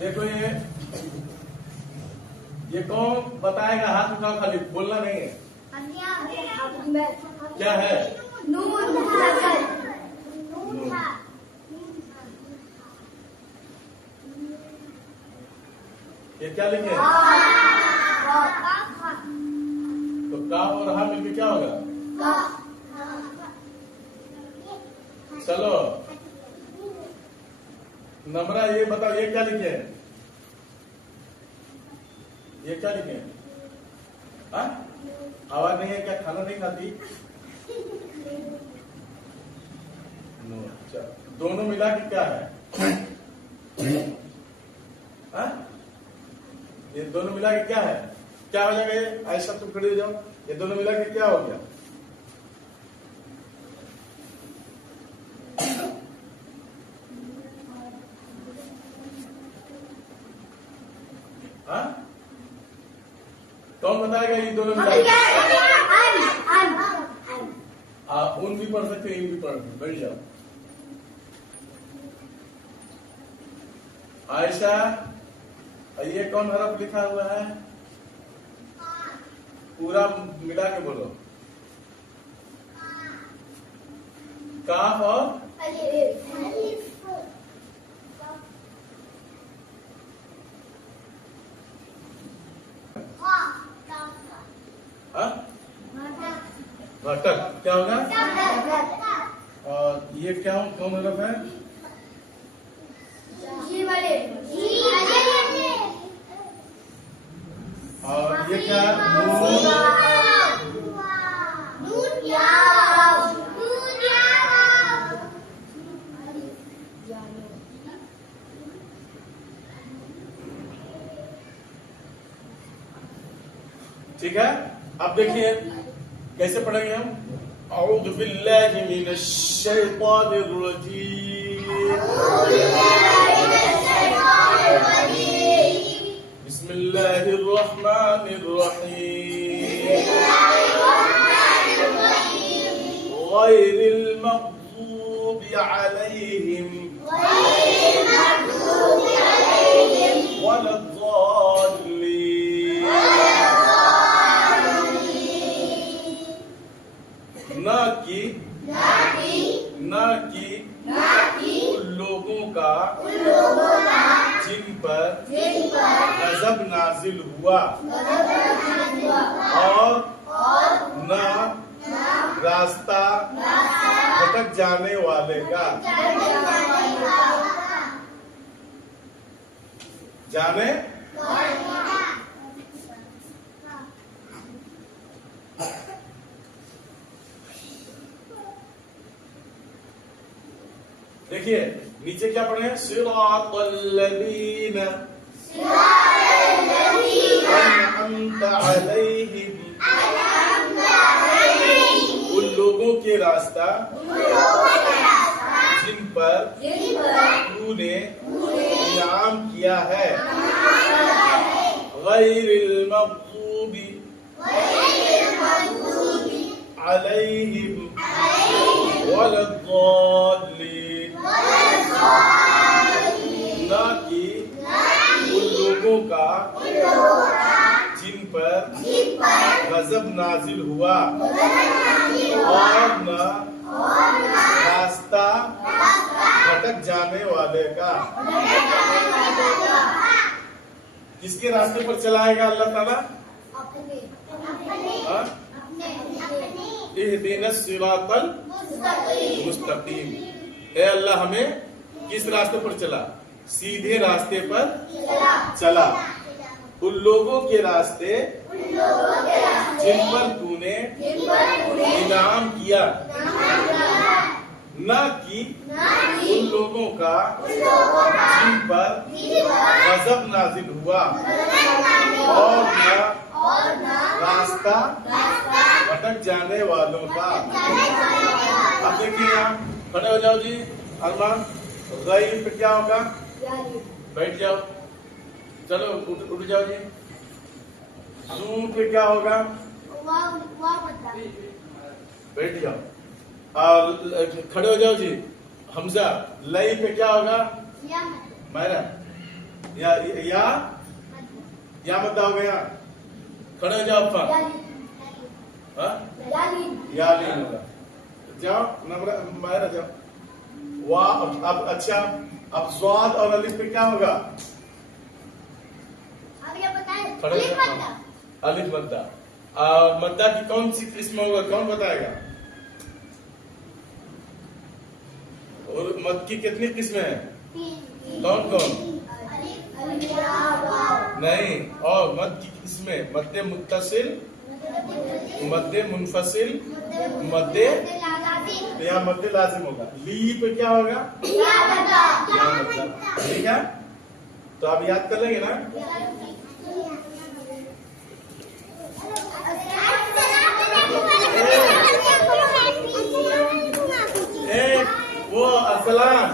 देखो ये कौन बताएगा? हाथ उठाओ, खाली बोलना नहीं है। क्या है? नून। ये क्या लिखे? तो का और हा मिलके क्या होगा? चलो नम्रा, ये बताओ ये क्या लिखे हैं? ये क्या लिखे हैं? आवाज नहीं है क्या? खाना नहीं खाती? नो। अच्छा, दोनों मिला के क्या है? ये दोनों मिला के क्या है? क्या हो जाएगा ये? ऐसा तुम खड़े हो जाओ। ये दोनों मिला के क्या हो गया? कौन बताएगा ये दोनों मिला के? आप उन भी पढ़ सकते, इन भी पढ़ सकते। बैठ जाओ। आयशा, ये कौन हरफ लिखा हुआ है? पूरा मिला के बोलो। काफ और घटक क्या होगा? और ये क्या कौन हरफ है? और ये क्या? ठीक है। अब देखिए कैसे पढ़ेंगे हम। अऊज़ु बिल्लाहि मिनश शैतानिर रजीम। बिस्मिल्लाहिर रहमानिर रहीम। गैरिल मग़ज़ूबि अलैहिम वलद्दाल्लीन। न कि उन लोगों का जिन पर गज़ब नाजिल हुआ और न रास्ता भटक जाने वाले का। जाने देखिए नीचे क्या पढ़े हैं? सिरातल्लज़ीना अनअमता अलैहिम। उन लोगों के रास्ता जिन पर तूने इनाम किया है। गैरिल मग़ज़ूबि अलैहिम वलद्दाल्लीन। न कि उन लोगों का जिन पर गज़ब नाजिल हुआ और न रास्ता भटक जाने वाले का। किसके रास्ते पर चलाएगा अल्लाह ताला? इहदिनस सिरातल मुस्तकीम। हे अल्लाह हमें किस रास्ते पर चला? सीधे रास्ते पर चला। उन लोगों के रास्ते जिन पर तूने इनाम किया, न कि उन लोगों का जिन पर गज़ब नाजिल हुआ और न रास्ता भटक जाने वालों का। अब देखिए यहाँ खड़े हो जाओ जी। अरमान, गैर पे क्या होगा? बैठ जाओ। चलो उठ जाओ जी। जू पे क्या होगा? बैठ जाओ और खड़े हो जाओ जी। हमजा, लई पे क्या होगा? मायरा, या मद्दा हो गया। खड़े हो जाओ अफ्फा। हाँ? यालीन होगा। जाओ नंबर मायरा जाओ। वाह अब अच्छा अब स्वाद और अलिफ पे क्या होगा? खड़े हो जाओ। अलिफ मद्दा। मद्दा की कौन सी किस्म होगा, कौन बताएगा? और मद की कितनी किस्में हैं? कौन कौन? नहीं, और मद की किस्में मद्दे मुत्तसिल, मद्दे मुनफसिल, मद्दे या मद्दे लाजिम होगा। ली पे क्या होगा? या मद्दा। ठीक है, तो आप याद कर लेंगे ना? वो अरसलान